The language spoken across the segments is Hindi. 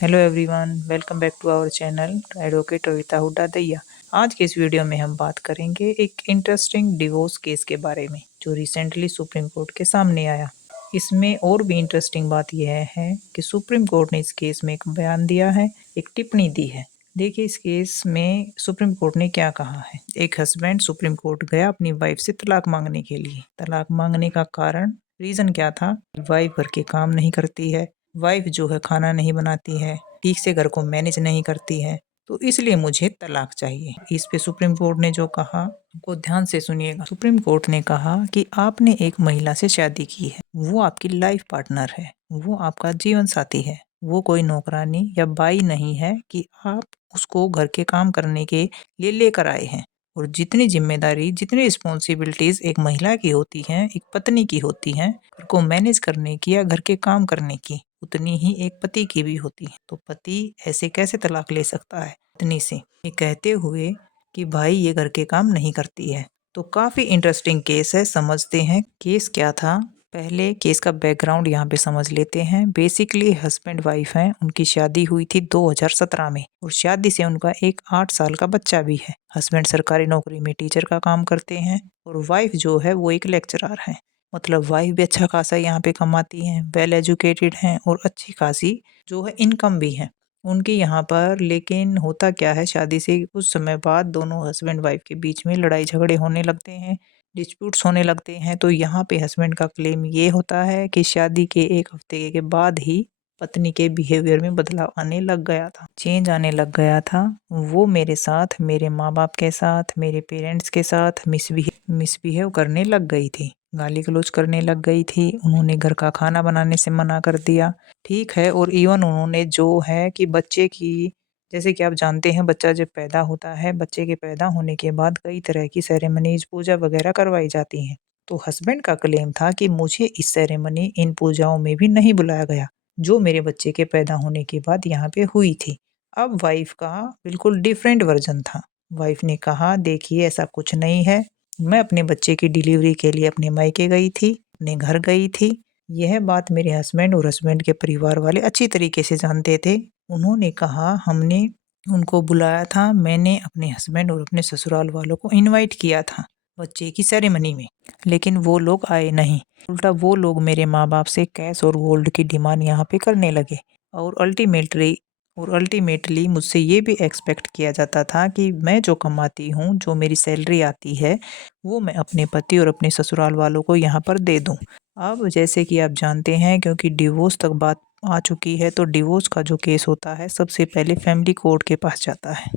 Hello everyone, welcome back to our channel advocate Ravita Hooda Daiya. आज के इस वीडियो में हम बात करेंगे एक इंटरेस्टिंग डिवोर्स केस के बारे में जो रिसेंटली सुप्रीम कोर्ट के सामने आया। इसमें और भी इंटरेस्टिंग बात यह है कि सुप्रीम कोर्ट ने इस केस में एक बयान दिया है, एक टिप्पणी दी है। देखिए इस केस में सुप्रीम कोर्ट ने क्या कहा है। एक हस्बैंड सुप्रीम कोर्ट गया अपनी वाइफ से तलाक मांगने के लिए। तलाक मांगने का कारण रीजन क्या था? वाइफ घर के काम नहीं करती है, वाइफ जो है खाना नहीं बनाती है, ठीक से घर को मैनेज नहीं करती है, तो इसलिए मुझे तलाक चाहिए। इस पे सुप्रीम कोर्ट ने जो कहा को ध्यान से सुनिएगा। सुप्रीम कोर्ट ने कहा कि आपने एक महिला से शादी की है, वो आपकी लाइफ पार्टनर है, वो आपका जीवन साथी है, वो कोई नौकरानी या बाई नहीं है कि आप उसको घर के काम करने के लिए लेकर आए हैं। और जितनी जिम्मेदारी, जितनी रिस्पॉन्सिबिलिटीज एक महिला की होती हैं, एक पत्नी की होती हैं, घर को मैनेज करने की या घर के काम करने की, उतनी ही एक पति की भी होती है। तो पति ऐसे कैसे तलाक ले सकता है पत्नी से, ये कहते हुए कि भाई ये घर के काम नहीं करती है। तो काफी इंटरेस्टिंग केस है, समझते हैं केस क्या था। पहले केस का बैकग्राउंड यहाँ पे समझ लेते हैं। बेसिकली हस्बैंड वाइफ हैं, उनकी शादी हुई थी 2017 में और शादी से उनका एक 8 साल का बच्चा भी है। हस्बैंड सरकारी नौकरी में टीचर का काम करते हैं और वाइफ जो है वो एक लेक्चरर है। मतलब वाइफ भी अच्छा खासा यहाँ पे कमाती हैं, वेल एजुकेटेड हैं और अच्छी खासी जो है इनकम भी है उनकी यहाँ पर। लेकिन होता क्या है, शादी से कुछ समय बाद दोनों हस्बैंड वाइफ के बीच में लड़ाई झगड़े होने लगते हैं, डिस्प्यूट्स होने लगते हैं। तो यहाँ पे हस्बैंड का क्लेम ये होता है कि शादी के 1 हफ्ते के बाद ही पत्नी के बिहेवियर में बदलाव आने लग गया था, चेंज आने लग गया था। वो मेरे साथ, मेरे माँ बाप के साथ, मेरे पेरेंट्स के साथ मिसबिहेव करने लग गई थी, गाली गलौज करने लग गई थी। उन्होंने घर का खाना बनाने से मना कर दिया, ठीक है। और इवन उन्होंने जो है कि बच्चे की, जैसे कि आप जानते हैं बच्चा जब पैदा होता है, बच्चे के पैदा होने के बाद कई तरह की सेरेमनीज, पूजा वगैरह करवाई जाती हैं। तो हस्बैंड का क्लेम था कि मुझे इस सेरेमनी, इन पूजाओं में भी नहीं बुलाया गया जो मेरे बच्चे के पैदा होने के बाद यहाँ पे हुई थी। अब वाइफ का बिल्कुल डिफरेंट वर्जन था। वाइफ ने कहा देखिए ऐसा कुछ नहीं है, मैं अपने बच्चे की डिलीवरी के लिए अपने मायके गई थी, अपने घर गई थी। यह बात मेरे हस्बैंड और हस्बैंड के परिवार वाले अच्छी तरीके से जानते थे। उन्होंने कहा हमने उनको बुलाया था, मैंने अपने हस्बैंड और अपने ससुराल वालों को इनवाइट किया था बच्चे की सेरेमनी में, लेकिन वो लोग आए नहीं। उल्टा वो लोग मेरे माँ बाप से कैश और गोल्ड की डिमांड यहाँ पे करने लगे। और अल्टीमेटली मुझसे ये भी एक्सपेक्ट किया जाता था कि मैं जो कमाती हूँ, जो मेरी सैलरी आती है, वो मैं अपने पति और अपने ससुराल वालों को यहाँ पर दे दूँ। अब जैसे कि आप जानते हैं, क्योंकि डिवोर्स तक बात आ चुकी है, तो डिवोर्स का जो केस होता है सबसे पहले फैमिली कोर्ट के पास जाता है।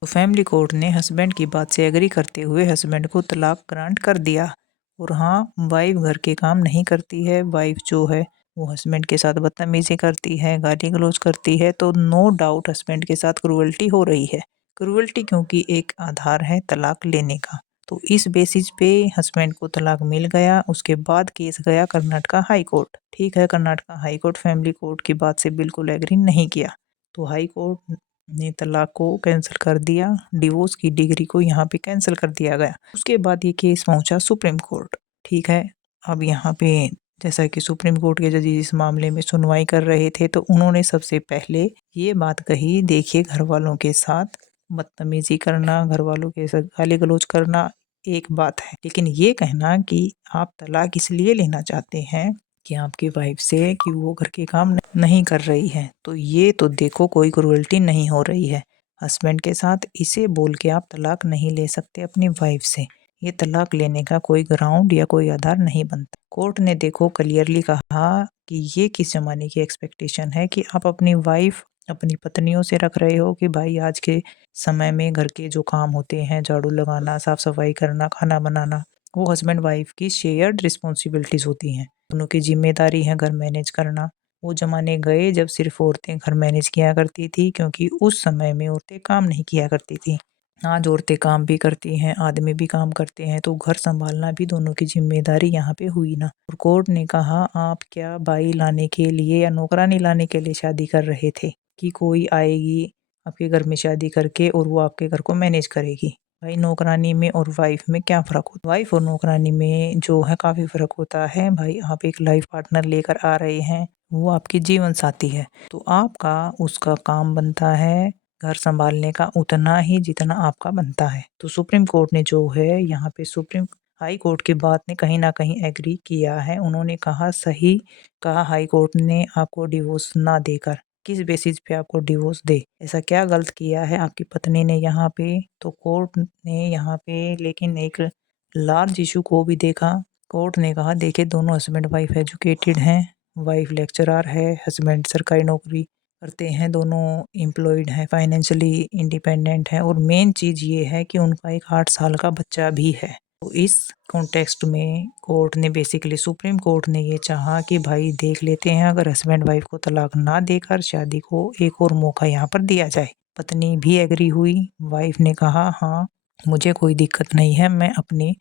तो फैमिली कोर्ट ने हस्बैंड की बात से एग्री करते हुए हस्बैंड को तलाक ग्रांट कर दिया। और हाँ, वाइफ घर के काम नहीं करती है, वाइफ जो है वो हस्बैंड के साथ बदतमीजी करती है, गाली गलौज करती है, तो नो डाउट हस्बैंड के साथ क्रूअल्टी हो रही है। क्रूअल्टी क्योंकि एक आधार है तलाक लेने का। तो इस बेसिस पे हस्बैंड को तलाक मिल गया। उसके बाद केस गया कर्नाटका हाई कोर्ट। ठीक है, Karnataka high court family court की बात से बिल्कुल एग्री नहीं किया, तो हाई कोर्ट ने तलाक को कैंसिल कर दिया, डिवोर्स की डिग्री को यहाँ पे कैंसिल कर दिया गया। उसके बाद ये केस पहुंचा सुप्रीम कोर्ट। ठीक है, अब यहाँ पे जैसा कि सुप्रीम कोर्ट के जज इस मामले में सुनवाई कर रहे थे, तो उन्होंने सबसे पहले ये बात कही, देखिए घर वालों के साथ बदतमीजी करना, घर वालों के साथ गाली गलौज करना एक बात है, लेकिन ये कहना कि आप तलाक इसलिए लेना चाहते हैं कि आपकी वाइफ से कि वो घर के काम नहीं कर रही है, तो ये तो देखो कोई क्रूअल्टी नहीं हो रही है हस्बैंड के साथ। इसे बोल के आप तलाक नहीं ले सकते अपनी वाइफ से, ये तलाक लेने का कोई ग्राउंड या कोई आधार नहीं बनता। कोर्ट ने देखो क्लियरली कहा कि ये किस जमाने की एक्सपेक्टेशन है कि आप अपनी वाइफ, अपनी पत्नियों से रख रहे हो कि भाई आज के समय में घर के जो काम होते हैं, झाड़ू लगाना, साफ सफाई करना, खाना बनाना, वो हस्बैंड वाइफ की शेयर्ड रिस्पॉन्सिबिलिटीज होती हैं, दोनों की जिम्मेदारी है घर मैनेज करना। वो जमाने गए जब सिर्फ औरतें घर मैनेज किया करती थी, क्योंकि उस समय में औरतें काम नहीं किया करती थी। आज औरतें काम भी करती हैं, आदमी भी काम करते हैं, तो घर संभालना भी दोनों की जिम्मेदारी यहाँ पे हुई ना। और कोर्ट ने कहा आप क्या बाई लाने के लिए या नौकरानी लाने के लिए शादी कर रहे थे कि कोई आएगी आपके घर में शादी करके और वो आपके घर को मैनेज करेगी? भाई नौकरानी में और वाइफ में क्या फ़र्क होता है? वाइफ और नौकरानी में जो है काफ़ी फ़र्क होता है। भाई आप एक लाइफ पार्टनर लेकर आ रहे हैं, वो आपकी जीवन साथी है, तो आपका उसका काम बनता है घर संभालने का उतना ही जितना आपका बनता है। तो सुप्रीम कोर्ट ने जो है यहाँ पे सुप्रीम हाई कोर्ट की बात ने कहीं ना कहीं एग्री किया है। उन्होंने कहा सही कहा हाई कोर्ट ने आपको डिवोर्स ना देकर, किस बेसिस पे आपको डिवोर्स दे, ऐसा क्या गलत किया है आपकी पत्नी ने यहाँ पे। तो कोर्ट ने यहाँ पे लेकिन एक लार्ज इशू को भी देखा। कोर्ट ने कहा देखिए दोनों हस्बैंड वाइफ एजुकेटेड हैं, वाइफ लेक्चरर है, हस्बैंड सरकारी नौकरी करते हैं, दोनों एम्प्लॉयड हैं, फाइनेंशियली इंडिपेंडेंट हैं और मेन चीज़ ये है कि उनका एक 8 साल का बच्चा भी है। तो इस कॉन्टेक्स्ट में कोर्ट ने बेसिकली सुप्रीम कोर्ट ने ये चाहा कि भाई देख लेते हैं अगर हस्बैंड वाइफ को तलाक ना देकर शादी को एक और मौका यहाँ पर दिया जाए। पत्नी भी एग्री हुई, वाइफ ने कहा हाँ मुझे कोई दिक्कत नहीं है, मैं अपनी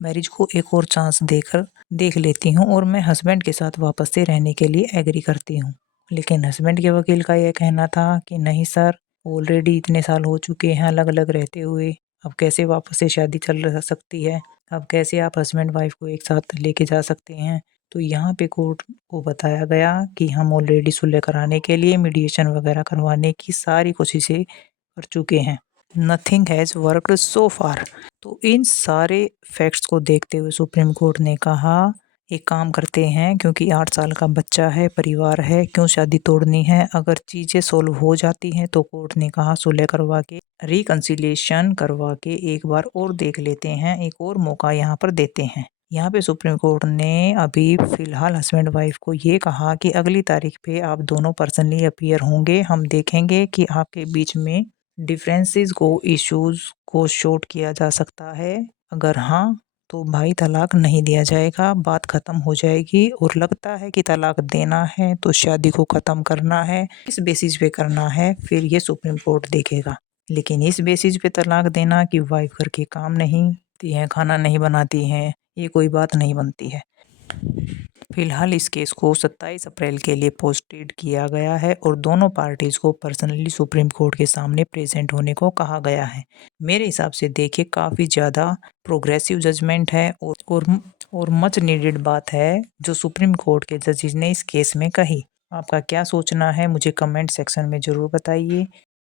मैरिज को एक और चांस देकर देख लेती हूँ और मैं हस्बैंड के साथ वापस से रहने के लिए एग्री करती हूँ। लेकिन हस्बैंड के वकील का यह कहना था कि नहीं सर, ऑलरेडी इतने साल हो चुके हैं अलग अलग रहते हुए, अब कैसे वापस से शादी चल सकती है, अब कैसे आप हस्बैंड वाइफ को एक साथ लेके जा सकते हैं। तो यहाँ पे कोर्ट को बताया गया कि हम ऑलरेडी सुलह कराने के लिए मीडिएशन वगैरह करवाने की सारी कोशिशें कर चुके हैं, नथिंग हैज़ वर्कड सो फार। तो इन सारे फैक्ट्स को देखते हुए सुप्रीम कोर्ट ने कहा एक काम करते हैं, क्योंकि 8 साल का बच्चा है, परिवार है, क्यों शादी तोड़नी है। अगर चीज़ें सोल्व हो जाती हैं तो कोर्ट ने कहा सुलह करवा के रिकन्सिलिएशन करवा के एक बार और देख लेते हैं, एक और मौका यहाँ पर देते हैं। यहाँ पे सुप्रीम कोर्ट ने अभी फ़िलहाल हस्बैंड वाइफ को ये कहा कि अगली तारीख पे आप दोनों पर्सनली अपीयर होंगे, हम देखेंगे कि आपके बीच में डिफरेंसेस को इश्यूज़ को शॉर्ट किया जा सकता है। अगर हाँ तो भाई तलाक नहीं दिया जाएगा, बात ख़त्म हो जाएगी। और लगता है कि तलाक देना है तो शादी को ख़त्म करना है, किस बेसिस पे करना है फिर ये सुप्रीम कोर्ट देखेगा। लेकिन इस बेसिस पे तलाक देना कि वाइफ घर के काम नहीं करती हैं, खाना नहीं बनाती हैं, ये कोई बात नहीं बनती है। फिलहाल इस केस को 27 अप्रैल के लिए पोस्टेड किया गया है और दोनों पार्टीज़ को पर्सनली सुप्रीम कोर्ट के सामने प्रेजेंट होने को कहा गया है। मेरे हिसाब से देखिए काफ़ी ज़्यादा प्रोग्रेसिव जजमेंट है और मच नीडेड बात है जो सुप्रीम कोर्ट के जजेस ने इस केस में कही। आपका क्या सोचना है मुझे कमेंट सेक्शन में ज़रूर बताइए।